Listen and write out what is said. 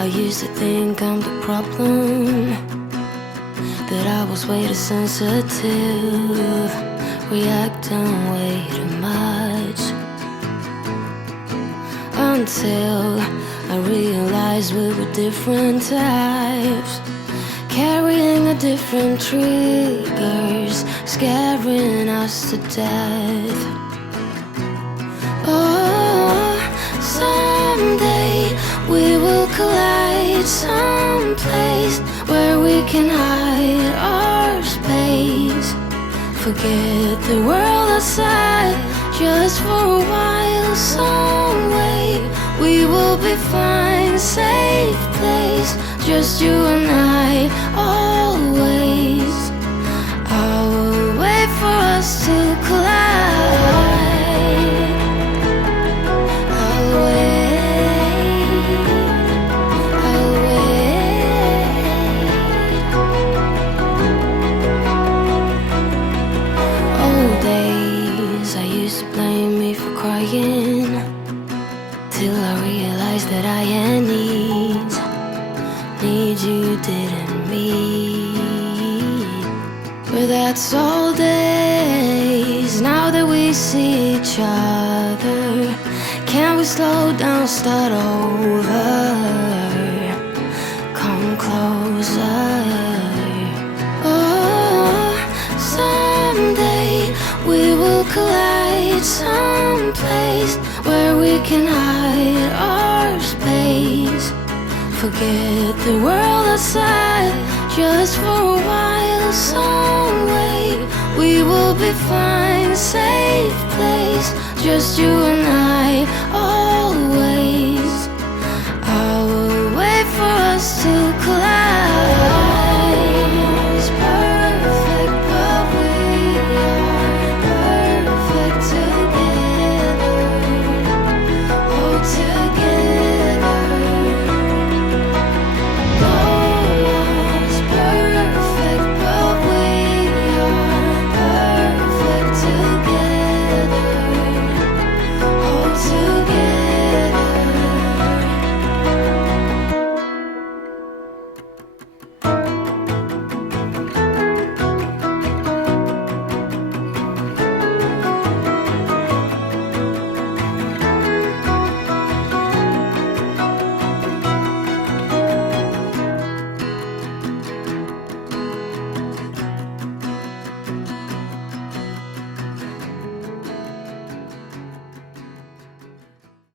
I used to think I'm the problem, that I was way too sensitive, reacting way too much. Until I realized we were different types, carrying a different triggers, scaring us to death. Oh, someday we will collide someplace where we can hide our space. Forget the world outside, just for a while. Some way we will be fine, safe place, just you and I, always. I will wait for us to collide. I'll wait, I'll wait. Old days, I used to blame me for crying, till I realized that I had needs you didn't meet. But that's all days, now that we see each other. Can we slow down, start over? Come closer. Oh, someday we will collide someplace where we can hide our space. Forget the world outside, just for a while. Some way we will be fine, safe place, just you and I.